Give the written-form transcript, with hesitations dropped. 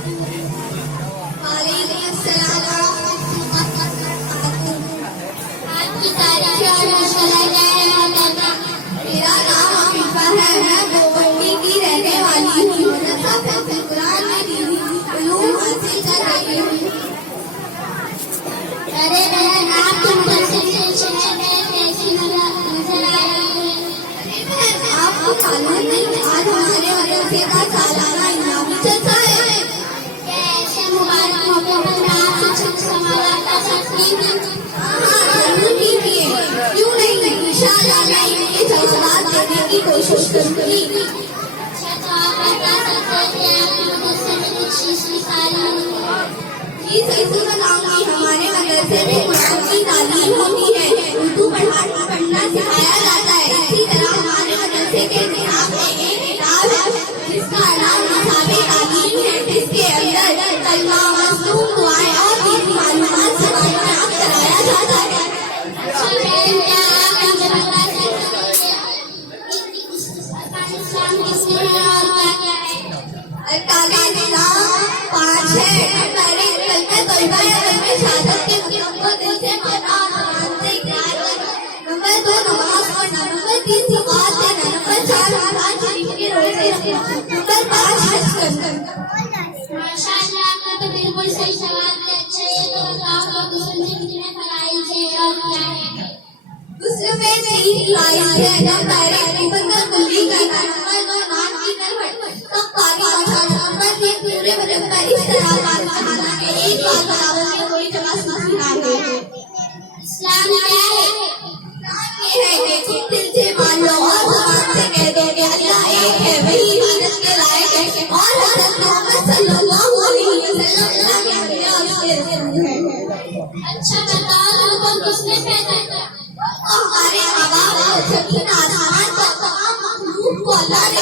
आपकी तारीफ और माशाअल्लाह है मोहतरमा। मेरा नाम आमिफा है, मैं बोवंडी की रहने वाली हूँ। मदरसा हिफ्ज़ुल कुरान में दीनी उलूम हासिल कर रही हूँ। अरे बहन, आप तुम शहर में कैसी नजर आ रही है? अरे बहन, आपको मालूम नहीं, आज हमारे मदरसे का सालाना इनाम चलता है। क्या ऐसे मुबारक मौके पर मैं आपसे कुछ सवाल कर सकती हूँ? जरूर कीजिए, क्यों नहीं, इंशाअल्लाह मैं इनके जवाब देने की कोशिश करूंगी। अच्छा, तो आप बता सकते हैं कि आपके मदरसे में कुछ मिसाल जी जरूर बताऊंगी। हमारे मदरसे में कुरान की तालीम होती है, उर्दू पढ़ना सिखाया जाता है। इसी तरह हमारे मदरसे के निज़ाम में एक किताब है जिसका नाम निज़ामे तालीम है, जिसके अंदर कलमा, मज़लूम, दुआएं और दीनी मालूमात से बायात कराया जाता है। अच्छा बहन, क्या आप मुझे बता सकते हैं कि इस्लाम किसमें है और क्या क्या है? अरकान इस्लाम 5 है। तौबा या कलमे शहादत के मतलब को दिल से मानना और ज़बान से इकरार करना। नंबर 2 नमाज पढ़ना। नंबर 3 ज़कात देना। नंबर 4 रमज़ान शरीफ के रोजे रखना। नंबर 5 हज करना। माशाअल्लाह, आपने तो बिल्कुल सही जवाब दिया। अच्छा, ये तो बताओ कि गुस्ल में कितने फराइज़ हैं और क्या है? गुस्ल में 3 फराइज़ हैं। नंबर 1 मुकद्दर कुल्ली करना। नंबर 2 नाक की तरफ तक पानी पहुंचाना। नंबर 3 पूरे बदन पर इस तरह पानी बहाना है एक बार बराबर में कोई जगह सूखी ना रहे। इस्लाम क्या है? ये है कि दिल से मान लो और ज़बान से कह दो कि अल्लाह एक है, वही इबादत के लायक है और हज़रत मोहम्मद सल्लल्लाहु अलैहि वसल्लम अल्लाह के अंबिया और उसके रसूल हैं। अच्छा बताओ, तुमको किसने पैदा किया? हमारे माँ बाप को, जमीन आसमान को, तमाम मखलूक को अल्लाह ने